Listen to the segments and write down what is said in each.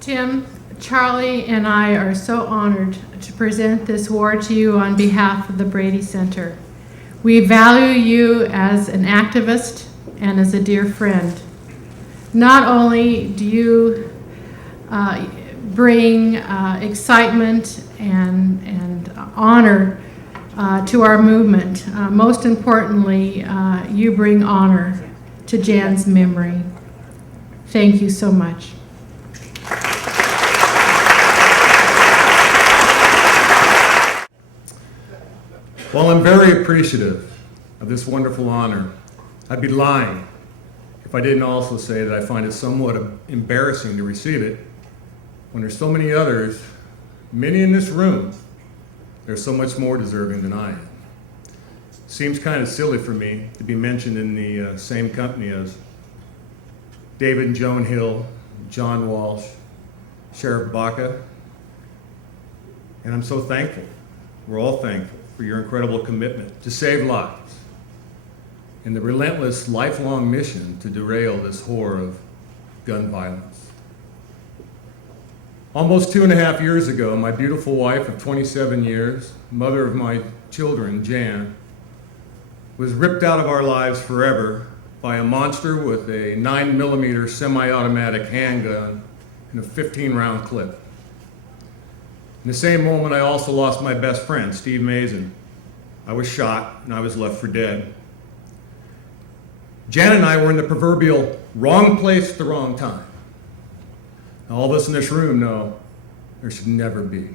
Tim, Charlie, and I are so honored to present this award to you on behalf of the Brady Center. We value you as an activist and as a dear friend. Not only do you bring excitement and honor to our movement, most importantly, you bring honor to Jan's memory. Thank you so much. While I'm very appreciative of this wonderful honor, I'd be lying if I didn't also say that I find it somewhat embarrassing to receive it when there's so many others, many in this room, they're so much more deserving than I am. Seems kind of silly for me to be mentioned in the same company as David and Joan Hill, John Walsh, Sheriff Baca, and I'm so thankful. We're all thankful for your incredible commitment to save lives and the relentless lifelong mission to derail this horror of gun violence. Almost 2.5 years ago, my beautiful wife of 27 years, mother of my children, Jan, was ripped out of our lives forever by a monster with a 9mm semi-automatic handgun and a 15-round clip. In the same moment, I also lost my best friend, Steve Mason. I was shot and I was left for dead. Jan and I were in the proverbial wrong place at the wrong time. Now, all of us in this room know there should never be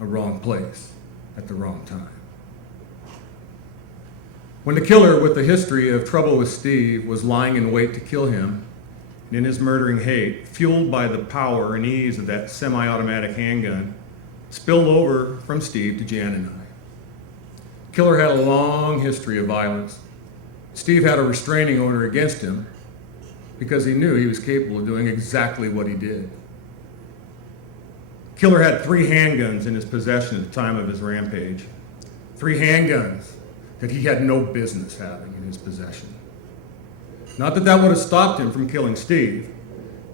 a wrong place at the wrong time. When the killer with the history of trouble with Steve was lying in wait to kill him, and in his murdering hate, fueled by the power and ease of that semi-automatic handgun, spilled over from Steve to Jan and I. Killer had a long history of violence. Steve had a restraining order against him because he knew he was capable of doing exactly what he did. Killer had 3 handguns in his possession at the time of his rampage. 3 handguns that he had no business having in his possession. Not that that would have stopped him from killing Steve,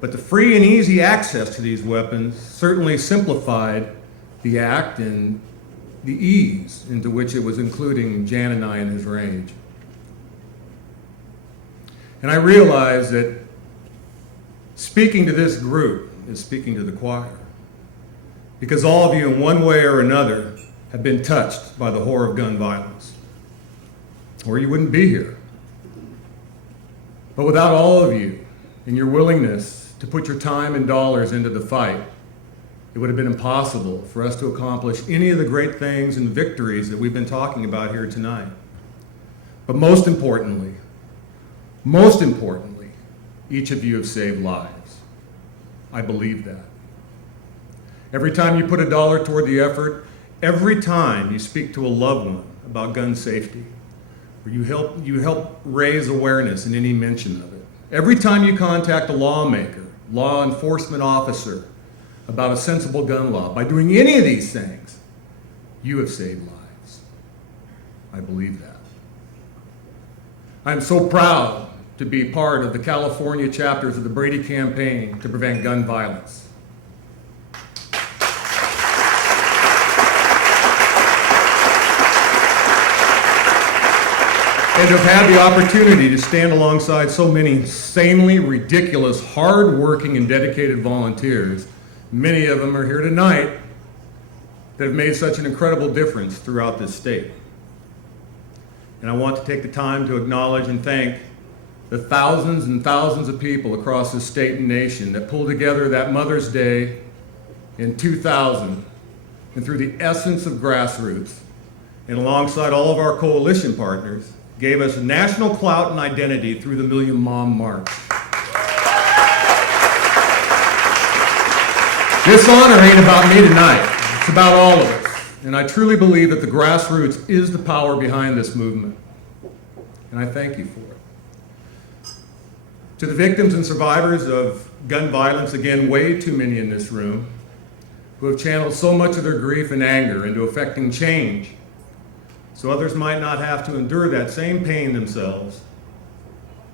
but the free and easy access to these weapons certainly simplified the act and the ease into which it was including Jan and I in his rage. And I realized that speaking to this group is speaking to the choir, because all of you in one way or another have been touched by the horror of gun violence, or you wouldn't be here. But without all of you and your willingness to put your time and dollars into the fight, it would have been impossible for us to accomplish any of the great things and victories that we've been talking about here tonight. But most importantly, each of you have saved lives. I believe that. Every time you put a dollar toward the effort, every time you speak to a loved one about gun safety, or you help raise awareness in any mention of it, every time you contact a lawmaker, law enforcement officer about a sensible gun law, by doing any of these things, you have saved lives. I believe that. I'm so proud to be part of the California chapters of the Brady campaign to prevent gun violence. And to have had the opportunity to stand alongside so many insanely ridiculous, hard-working and dedicated volunteers, many of them are here tonight, that have made such an incredible difference throughout this state. And I want to take the time to acknowledge and thank the thousands and thousands of people across this state and nation that pulled together that Mother's Day in 2000, and through the essence of grassroots, and alongside all of our coalition partners, gave us national clout and identity through the Million Mom March. This honor ain't about me tonight, it's about all of us. And I truly believe that the grassroots is the power behind this movement. And I thank you for it. To the victims and survivors of gun violence, again, way too many in this room, who have channeled so much of their grief and anger into effecting change, so others might not have to endure that same pain themselves.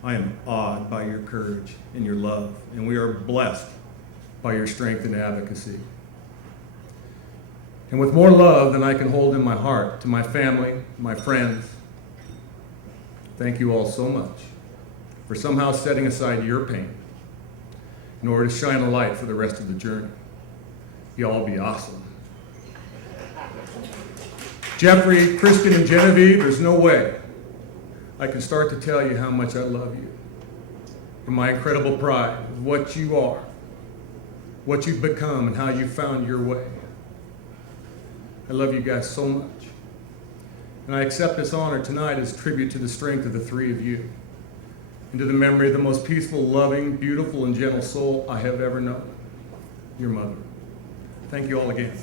I am awed by your courage and your love, and we are blessed by your strength and advocacy. And with more love than I can hold in my heart, to my family, my friends, thank you all so much for somehow setting aside your pain in order to shine a light for the rest of the journey. You all be awesome. Jeffrey, Kristen, and Genevieve, there's no way I can start to tell you how much I love you and my incredible pride of what you are, what you've become, and how you found your way. I love you guys so much. And I accept this honor tonight as tribute to the strength of the three of you and to the memory of the most peaceful, loving, beautiful, and gentle soul I have ever known, your mother. Thank you all again.